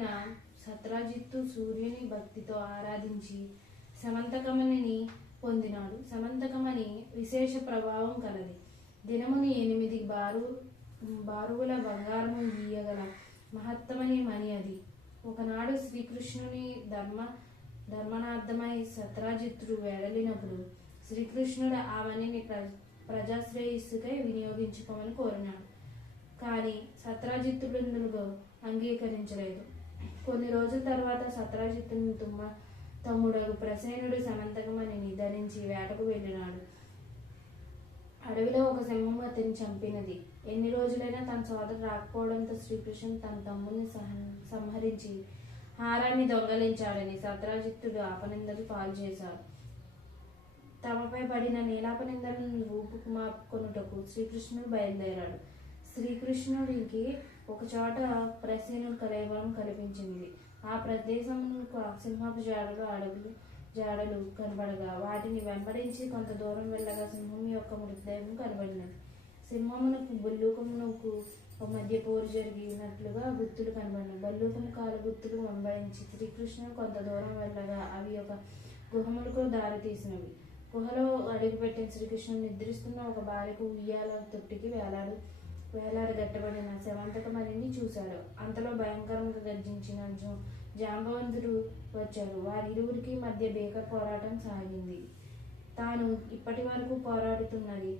సత్రాజిత్తు సూర్యుని భక్తితో ఆరాధించి సమంతకమణిని పొందినాడు. సమంతకమణి విశేష ప్రభావం కలది. దినముని 8 బారువుల బంగారము గీయగల మహత్తమని మణి అది. ఒకనాడు శ్రీకృష్ణుని ధర్మనార్థమై సత్రాజిత్తుడు వెడలినప్పుడు శ్రీకృష్ణుడు ఆ మణిని ప్రజాశ్రేయస్సుకై వినియోగించుకోమని కోరినాడు. కానీ సత్రాజిత్తుడు ఇందుకు అంగీకరించలేదు. కొన్ని రోజుల తర్వాత సత్రాజిత్తుని తమ్ముడు ప్రసేనుడు సమంతకమణిని ధరించి వేటకు వెళ్ళినాడు. అడవిలో ఒక సింహం అతన్ని చంపినది. ఎన్ని రోజులైనా తన సోదరు రాకపోవడంతో శ్రీకృష్ణుడు తన తమ్ముడిని సంహరించి హారాన్ని దొంగలించాడని సత్రాజిత్తుడు అపనిందలు పాలు చేశాడు. తమపై పడిన నీలాపనిందలను రూపుమాపుకొనుటకు శ్రీకృష్ణుడు బయలుదేరాడు. శ్రీకృష్ణుడికి ఒక చోట ప్రసేనుడు కలయబలం కనిపించింది. ఆ ప్రదేశమునకు సింహపు జాడలు కనబడగా వాటిని వెంబడించి కొంత దూరం వెళ్ళగా సింహం యొక్క మృతదేహం కనబడినది. సింహమునకు బల్లూకమునకు మధ్య పోరు జరిగినట్లుగా గుర్తులు కనబడినాయి. బల్లూకము కాలు గుర్తులు వెంబడించి శ్రీకృష్ణుడు కొంత దూరం వెళ్ళగా అవి ఒక గుహములకు దారి తీసినవి. గుహలో అడుగుపెట్టిన శ్రీకృష్ణుడు నిద్రిస్తున్న ఒక భార్యకు ఉయ్యాల తొట్టికి వేలాడగట్టబడిన శవంతకమణిని చూశాడు. అంతలో భయంకరంగా గర్జించిన జాంబవంతుడు వచ్చాడు. వారిరువురికి మధ్య భీకర పోరాటం సాగింది. తాను ఇప్పటి వరకు పోరాడుతున్నది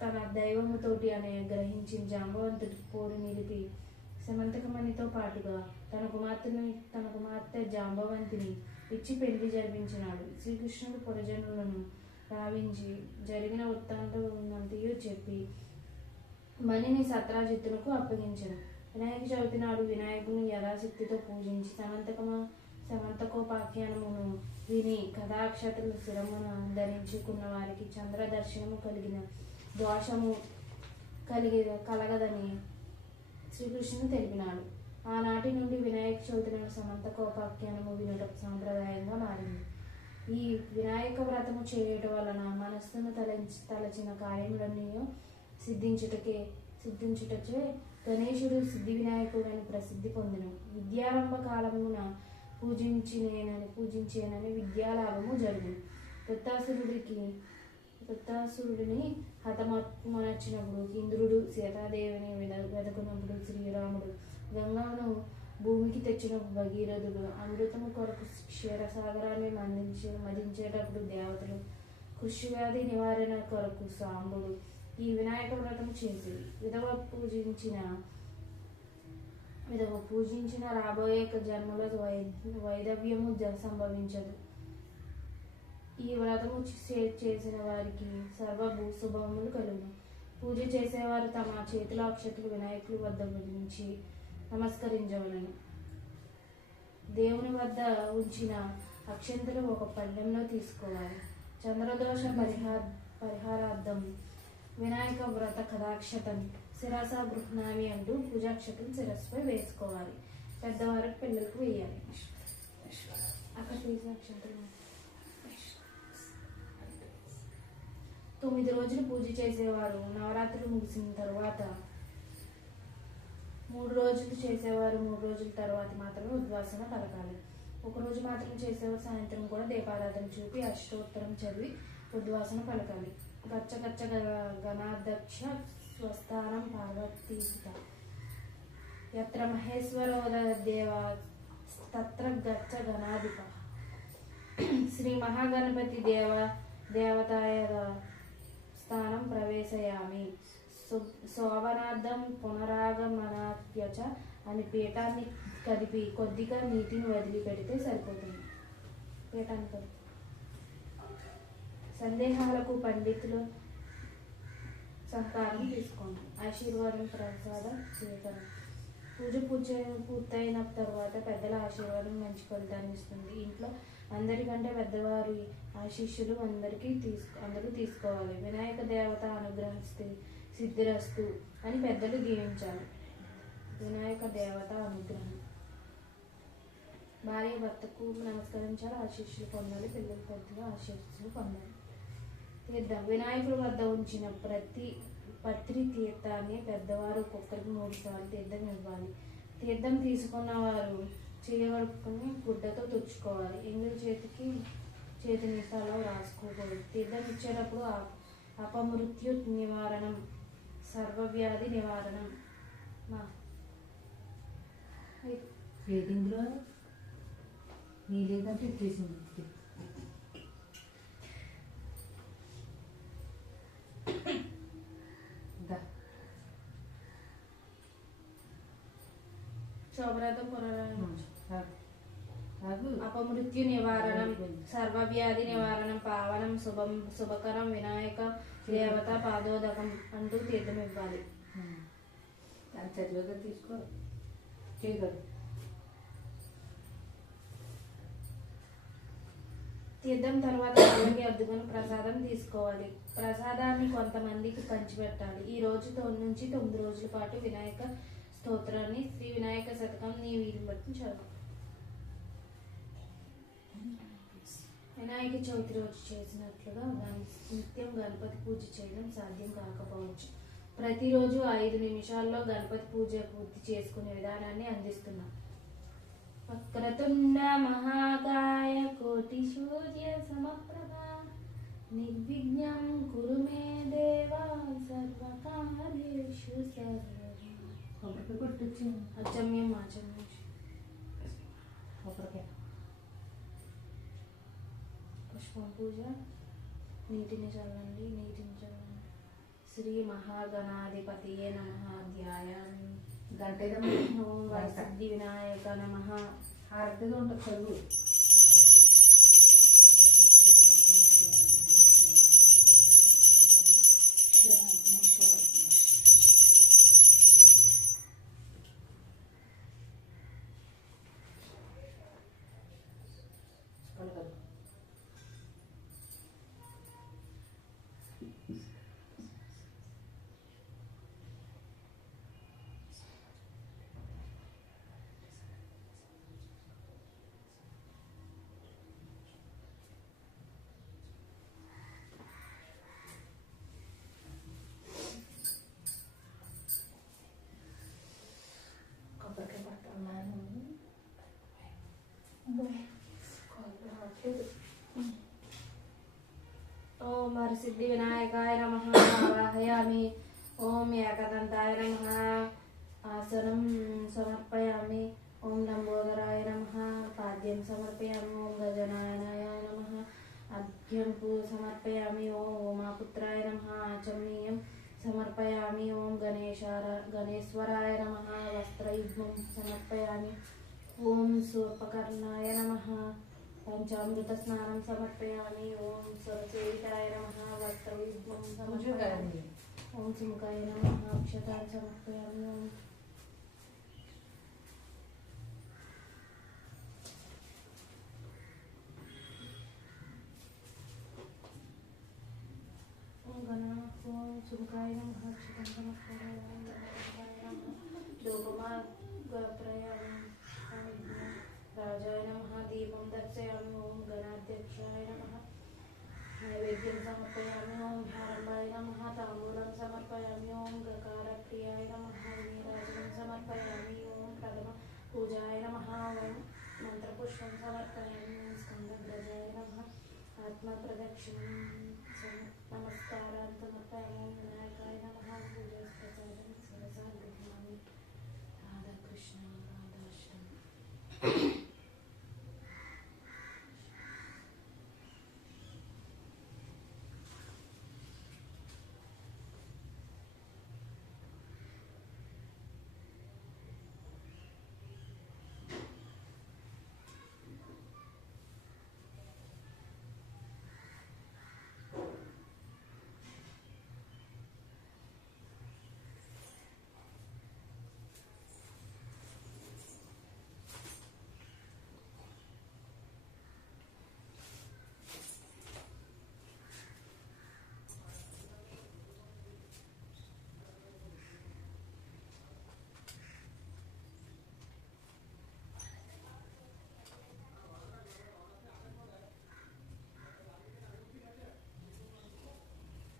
తన దైవముతోటి అనే గ్రహించిన జాంబవంతుడు పోరు నిలిపి శమంతకమణితో పాటుగా తన కుమార్తె జాంబవంతిని ఇచ్చి పెళ్లి జరిపించినాడు. శ్రీకృష్ణుడు పురజనులను రావించి జరిగిన వృత్తాంతమంతయు చెప్పి మణిని సత్రాజిత్తునకు అప్పగించాడు. వినాయక చవితి నాడు వినాయకుని యథాశక్తితో పూజించి సమంతకోపాఖ్యానమును విని కథాక్షతలు శిరమున ధరించుకున్న వారికి చంద్ర దర్శనము కలిగిన దోషము కలగదని శ్రీకృష్ణుడు తెలిపినాడు. ఆనాటి నుండి వినాయక చవితి నాడు సమంతకోపాఖ్యానము వినడం సాంప్రదాయంగా మారింది. ఈ వినాయక వ్రతము చేయటం వలన మనస్సును తలచిన కార్యములన్నీ సిద్ధించుటచే గణేశుడు సిద్ధి వినాయకుడని ప్రసిద్ధి పొందెను. విద్యారంభ కాలమున పూజించేనని విద్యాలాభము జరిగింది. వృత్తాసురుడిని హతమొనర్చినప్పుడు ఇంద్రుడు సీతాదేవిని వెదకున్నప్పుడు శ్రీరాముడు గంగాను భూమికి తెచ్చిన భగీరథుడు అమృతము కొరకు క్షీరసాగరాన్ని మదించేటప్పుడు దేవతలు కృషివ్యాధి నివారణ కొరకు సాంబుడు ఈ వినాయక వ్రతం చేసేది. విధవ పూజించిన రాబోయే జన్మలో వైదవ్యము సంభవించదు. ఈ వ్రతము చేసిన వారికి శుభములు కలుగును. పూజ చేసేవారు తమ చేతిలో అక్షతలు వినాయకుడి వద్ద ఉంచి నమస్కరించవలను. దేవుని వద్ద ఉంచిన అక్షంతలు ఒక పళ్ళెంలో తీసుకోవాలి. చంద్రదోష పరిహారార్థం వినాయక వ్రత కథాక్షతం శిరస గృహ్ణామి అంటూ పూజాక్షతం శిరస్సుపై వేసుకోవాలి. పెద్దవారికి పిల్లలకు వేయాలి. అక్కడ తీసిన అక్షంతలు 9 రోజులు పూజ చేసేవారు నవరాత్రులు ముగిసిన తర్వాత 3 రోజులు చేసేవారు 3 రోజుల తర్వాత మాత్రమే ఉద్వాసన పలకాలి. ఒక రోజు మాత్రం చేసేవారు సాయంత్రం కూడా దీపారాధన చూపి అష్టోత్తరం చదివి ఉద్వాసన పలకాలి. గచ్చ గణాధ్యక్ష స్వస్థానం పార్వతీసుత యత్ర మహేశ్వరోద దేవ తత్ర గచ్చ గణాధిప శ్రీ మహాగణపతి దేవతాయ స్థానం ప్రవేశయామి శోభనార్థం పునరాగమనాత్యచ అని పీఠాన్ని కదిపి కొద్దిగా నీటిని వదిలిపెడితే సరిపోతుంది. పీఠాన్ని కదిపి సందేహాలకు పండితులు సహకారం తీసుకోండి. ఆశీర్వాదం ప్రసాదం స్వీకారం. పూజ పూర్తయిన తర్వాత పెద్దల ఆశీర్వాదం మంచి ఫలితాన్ని ఇస్తుంది. ఇంట్లో అందరికంటే పెద్దవారి ఆశీస్సులు అందరూ తీసుకోవాలి. వినాయక దేవత అనుగ్రహిస్తే సిద్ధిరస్తు అని పెద్దలు దీవించాలి. వినాయక దేవత అనుగ్రహం. భార్య భర్తకు నమస్కరించాలి, ఆశీస్సులు పొందాలి. పిల్లలు కొద్దిగా ఆశీస్సులు పొందాలి. తీర్థం. వినాయకుడి వద్ద ఉంచిన పత్రి తీర్థాన్ని పెద్దవారు ఒక్కొక్కరికి 3 సార్లు తీర్థం ఇవ్వాలి. తీర్థం తీసుకున్న వారు చేయగలుపుకొని గుడ్డతో తుడుచుకోవాలి. ఎంగిలి చేతి నిసాలో రాసుకోకూడదు. తీర్థం ఇచ్చేటప్పుడు అపమృత్యు నివారణం, సర్వవ్యాధి నివారణం ఏదిందిలో నీ లేదంటే ఇచ్చేసింది. దా శోభరథం పునరావృతం. కాదు అపమృత్యు నివారణం, సర్వవ్యాధి నివారణం, పావనం, శుభకరం, వినాయక దేవత పాదోదకం అంటూ తీర్థం ఇవ్వాలి. అది చదివేగా తీసుకో చేయగలరు. తీర్థం తర్వాత వాళ్ళకి అద్దుకొని ప్రసాదం తీసుకోవాలి. ప్రసాదాన్ని కొంతమందికి పంచిపెట్టాలి. ఈ రోజు నుంచి 9 రోజుల పాటు వినాయక స్తోత్రాన్ని, శ్రీ వినాయక శతకం నీ వీలుని బట్టి చదువు. వినాయక చవితి రోజు చేసినట్లుగా నిత్యం గణపతి పూజ చేయడం సాధ్యం కాకపోవచ్చు. ప్రతిరోజు 5 నిమిషాల్లో గణపతి పూజ పూర్తి చేసుకునే విధానాన్ని అందిస్తున్నాం. వక్రతుండ మహాకాయ కోటి సూర్య సమప్రభ నిర్విఘ్నం కురు మే దేవా సర్వకార్యేషు సర్వదా. కొబ్బరికాయ కొట్టొచ్చింది. అజమ్యం ఆచమ్యం. కొబ్బరికాయ పుష్పం పూజ. నీటిని చల్లండి. శ్రీ మహాగణాధిపతియే నమః. ధ్యాయామి. గంట ఏదో ఓం వరసిద్ధి వినాయక నమః. హారతిగా ఉంటుంది చదువు. కొబ్బరికాయ పడుతున్నాను. ఓం వరసిద్ధి వినాయకాయ నమః. ఆవాహయామి. ఓం ఏకదంతాయ నమః. ఆసనం సమర్పయామి. ఓం లంబోదరాయ నమః. పాద్యం సమర్పయామి. ఓం గజనాయనాయ నమః. అర్ఘ్యం సమర్పయామి. ఓం ఉమాపుత్రాయ నమః. ఆచమనీయం సమర్పయామి. ఓం గణేశ్వరాయ నమః. వస్త్రయుగ్మం సమర్పయామి. ఓం శూర్పకర్ణాయ నమః. పంచామృత స్నానం సమర్పయామి. ఓం స్వరసేవితాయ నమః. వస్త్రయుగ్మం సమర్పయామి. ఓం సుముఖాయ నమః. అక్షతాన్ని సమర్పయామి. ఓం సుముఖాయ నమః. అక్షతం సమర్పయామి. రాజాయ నమః. దీపం దర్శయామి. ఓం గణాధ్యక్షాయ నమః. నైవేద్యం సమర్పయామి. ఓం హారంబాయ నమః. తాంబూలం సమర్పయామి. ఓం గకారప్రియాయ నమః. నీరాజనం సమర్పయామి. ఓం ప్రథమ పూజాయ నమః. ఓం మంత్రపుష్పం సమర్పయామి. ఓం స్కందగ్రజాయ నమః. ఆత్మప్రదక్షిణం నమస్కారాన్ని సమర్పయామి. ఓం వినాయకాయ నమః. పూజా ప్రసాదం శిరసా గృహామి. రాధాకృష్ణ రాధాశ్రమం.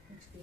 నెక్స్ట్